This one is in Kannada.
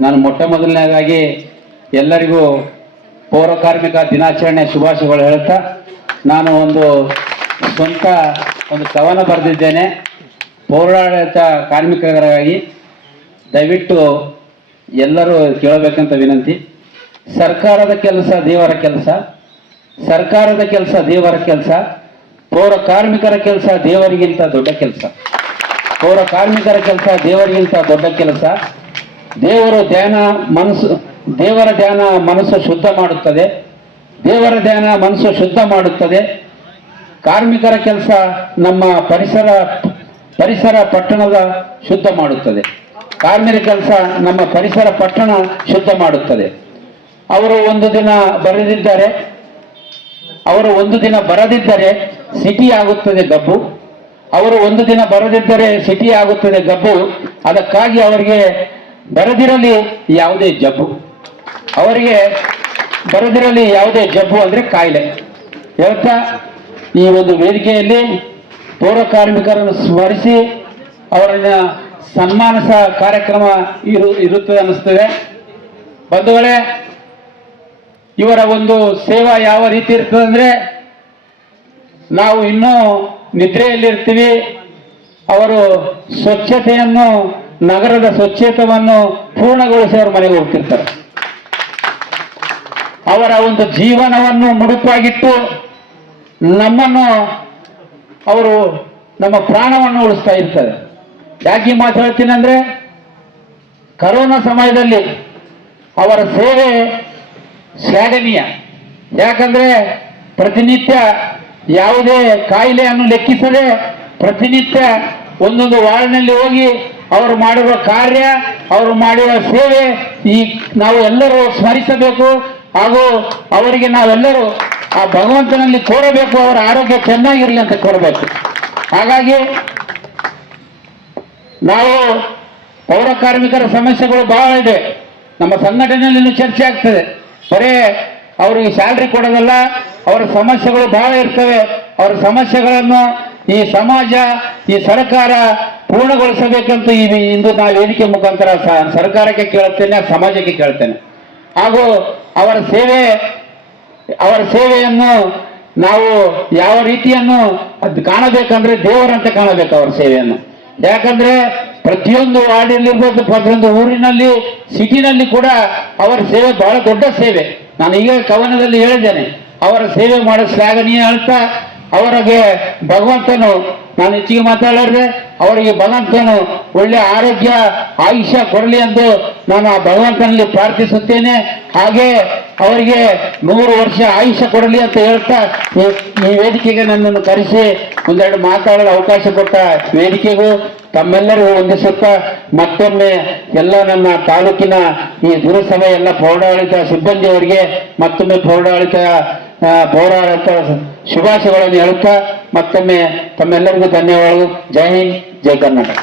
ನಾನು ಮೊಟ್ಟ ಮೊದಲನೇದಾಗಿ ಎಲ್ಲರಿಗೂ ಪೌರ ಕಾರ್ಮಿಕ ದಿನಾಚರಣೆ ಶುಭಾಶಯಗಳು ಹೇಳ್ತಾ ನಾನು ಒಂದು ಸ್ವಂತ ಒಂದು ಕವನ ಬರೆದಿದ್ದೇನೆ. ಪೌರಾಡಳಿತ ಕಾರ್ಮಿಕರಿಗಾಗಿ ದಯವಿಟ್ಟು ಎಲ್ಲರೂ ಕೇಳಬೇಕಂತ ವಿನಂತಿ. ಸರ್ಕಾರದ ಕೆಲಸ ದೇವರ ಕೆಲಸ, ಸರ್ಕಾರದ ಕೆಲಸ ದೇವರ ಕೆಲಸ, ಪೌರ ಕಾರ್ಮಿಕರ ಕೆಲಸ ದೇವರಿಗಿಂತ ದೊಡ್ಡ ಕೆಲಸ. ಪೌರ ಕಾರ್ಮಿಕರ ಕೆಲಸ ದೇವರಿಗಿಂತ ದೊಡ್ಡ ಕೆಲಸ. ದೇವರು ಧ್ಯಾನ ಮನಸ್ಸು, ದೇವರ ಧ್ಯಾನ ಮನಸ್ಸು ಶುದ್ಧ ಮಾಡುತ್ತದೆ. ದೇವರ ಧ್ಯಾನ ಮನಸ್ಸು ಶುದ್ಧ ಮಾಡುತ್ತದೆ. ಕಾರ್ಮಿಕರ ಕೆಲಸ ನಮ್ಮ ಪರಿಸರ ಪರಿಸರ ಪಟ್ಟಣದ ಶುದ್ಧ ಮಾಡುತ್ತದೆ. ಕಾರ್ಮಿಕರ ಕೆಲಸ ನಮ್ಮ ಪರಿಸರ ಪಟ್ಟಣ ಶುದ್ಧ ಮಾಡುತ್ತದೆ. ಅವರು ಒಂದು ದಿನ ಬರೆದಿದ್ದಾರೆ, ಅವರು ಒಂದು ದಿನ ಬರದಿದ್ದರೆ ಸಿಟಿ ಆಗುತ್ತದೆ ಗಬ್ಬು. ಅವರು ಒಂದು ದಿನ ಬರದಿದ್ದರೆ ಸಿಟಿ ಆಗುತ್ತದೆ ಗಬ್ಬು. ಅದಕ್ಕಾಗಿ ಅವರಿಗೆ ಬರದಿರಲಿ ಯಾವುದೇ ಜಬ್ಬು. ಅವರಿಗೆ ಬರದಿರಲಿ ಯಾವುದೇ ಜಬ್ಬು ಅಂದ್ರೆ ಕಾಯಿಲೆ. ಹೇಳ್ತಾ ಈ ಒಂದು ವೇದಿಕೆಯಲ್ಲಿ ಪೌರ ಕಾರ್ಮಿಕರನ್ನು ಸ್ಮರಿಸಿ ಅವರನ್ನ ಸಹ ಕಾರ್ಯಕ್ರಮ ಇರು, ಇರುತ್ತದೆ ಅನ್ನಿಸ್ತದೆ. ಬಂಧುಗಳೇ, ಇವರ ಒಂದು ಸೇವಾ ಯಾವ ರೀತಿ ಇರ್ತದೆ ಅಂದ್ರೆ ನಾವು ಇನ್ನೂ ನಿದ್ರೆಯಲ್ಲಿರ್ತೀವಿ. ಅವರು ಸ್ವಚ್ಛತೆಯನ್ನು ನಗರದ ಸ್ವಚ್ಛತವನ್ನು ಪೂರ್ಣಗೊಳಿಸಿ ಅವ್ರ ಮನೆಗೆ ಹೋಗ್ತಿರ್ತಾರೆ. ಅವರ ಒಂದು ಜೀವನವನ್ನು ಮುಡುಪಾಗಿಟ್ಟು ನಮ್ಮನ್ನು ಅವರು ನಮ್ಮ ಪ್ರಾಣವನ್ನು ಉಳಿಸ್ತಾ ಇರ್ತಾರೆ. ಯಾಕೆ ಮಾತಾಡ್ತೀನಿ ಅಂದ್ರೆ, ಕರೋನಾ ಸಮಯದಲ್ಲಿ ಅವರ ಸೇವೆ ಶ್ಲಾಘನೀಯ. ಯಾಕಂದ್ರೆ ಪ್ರತಿನಿತ್ಯ ಯಾವುದೇ ಕಾಯಿಲೆಯನ್ನು ಲೆಕ್ಕಿಸದೆ ಪ್ರತಿನಿತ್ಯ ಒಂದೊಂದು ವಾರ್ಡ್ನಲ್ಲಿ ಹೋಗಿ ಅವರು ಮಾಡಿರುವ ಕಾರ್ಯ, ಅವರು ಮಾಡಿರುವ ಸೇವೆ ಈ ನಾವು ಎಲ್ಲರೂ ಸ್ಮರಿಸಬೇಕು. ಹಾಗೂ ಅವರಿಗೆ ನಾವೆಲ್ಲರೂ ಆ ಭಗವಂತನಲ್ಲಿ ಕೋರಬೇಕು, ಅವರ ಆರೋಗ್ಯ ಚೆನ್ನಾಗಿರಲಿ ಅಂತ ಕೋರಬೇಕು. ಹಾಗಾಗಿ ನಾವು ಪೌರ ಕಾರ್ಮಿಕರ ಸಮಸ್ಯೆಗಳು ಬಹಳ ಇದೆ. ನಮ್ಮ ಸಂಘಟನೆಯಲ್ಲಿ ಚರ್ಚೆ ಆಗ್ತದೆ. ಬರೇ ಅವರಿಗೆ ಸ್ಯಾಲ್ರಿ ಕೊಡೋದಲ್ಲ, ಅವರ ಸಮಸ್ಯೆಗಳು ಬಹಳ ಇರ್ತವೆ. ಅವರ ಸಮಸ್ಯೆಗಳನ್ನು ಈ ಸಮಾಜ, ಈ ಸರ್ಕಾರ ಪೂರ್ಣಗೊಳಿಸಬೇಕಂತ ಈ ಇಂದು ನಾವು ವೇದಿಕೆ ಮುಖಾಂತರ ಸರ್ಕಾರಕ್ಕೆ ಕೇಳುತ್ತೇನೆ, ಸಮಾಜಕ್ಕೆ ಕೇಳ್ತೇನೆ ಹಾಗೂ ಅವರ ಸೇವೆ, ಅವರ ಸೇವೆಯನ್ನು ನಾವು ಯಾವ ರೀತಿಯನ್ನು ಅದು ಕಾಣಬೇಕಂದ್ರೆ ದೇವರಂತೆ ಕಾಣಬೇಕು ಅವರ ಸೇವೆಯನ್ನು. ಯಾಕಂದ್ರೆ ಪ್ರತಿಯೊಂದು ವಾರ್ಡಲ್ಲಿರ್ಬೋದು ಪ್ರತಿಯೊಂದು ಊರಿನಲ್ಲಿ, ಸಿಟಿನಲ್ಲಿ ಕೂಡ ಅವರ ಸೇವೆ ಬಹಳ ದೊಡ್ಡ ಸೇವೆ. ನಾನು ಈಗ ಕವನದಲ್ಲಿ ಹೇಳಿದ್ದೇನೆ, ಅವರ ಸೇವೆ ಮಾಡೋ ಶ್ಲಾಘನೀಯ ಹೇಳ್ತಾ ಅವರಿಗೆ ಭಗವಂತನು, ನಾನು ಹೆಚ್ಚಿಗೆ ಮಾತಾಡಿದ್ರೆ ಅವರಿಗೆ ಭಗವಂತನು ಒಳ್ಳೆ ಆರೋಗ್ಯ, ಆಯುಷ್ಯ ಕೊಡಲಿ ಎಂದು ನಾನು ಆ ಭಗವಂತನಲ್ಲಿ ಪ್ರಾರ್ಥಿಸುತ್ತೇನೆ. ಹಾಗೆ ಅವರಿಗೆ ನೂರು ವರ್ಷ ಆಯುಷ್ಯ ಕೊಡಲಿ ಅಂತ ಹೇಳ್ತಾ ಈ- ವೇದಿಕೆಗೆ ನನ್ನನ್ನು ಕರೆಸಿ ಒಂದೆರಡು ಮಾತಾಡಲು ಅವಕಾಶ ಕೊಟ್ಟ ವೇದಿಕೆಗೂ, ತಮ್ಮೆಲ್ಲರಿಗೂ ವಂದಿಸುತ್ತಾ ಮತ್ತೊಮ್ಮೆ ಎಲ್ಲ ನನ್ನ ತಾಲೂಕಿನ ಈ ಗುರುಸಭೆ ಎಲ್ಲ ಪೌರಾಡಳಿತ ಸಿಬ್ಬಂದಿಯವರಿಗೆ ಮತ್ತೊಮ್ಮೆ ಪೌರಾಡಳಿತ ಪೌರಾಡಳಿತ ಶುಭಾಶಯಗಳನ್ನು ಹೇಳುತ್ತಾ ಮತ್ತೊಮ್ಮೆ ತಮ್ಮೆಲ್ಲರಿಗೂ ಧನ್ಯವಾದಗಳು ಜೈ ಹಿಂದ್ ಜೈ ಕರ್ನಾಟಕ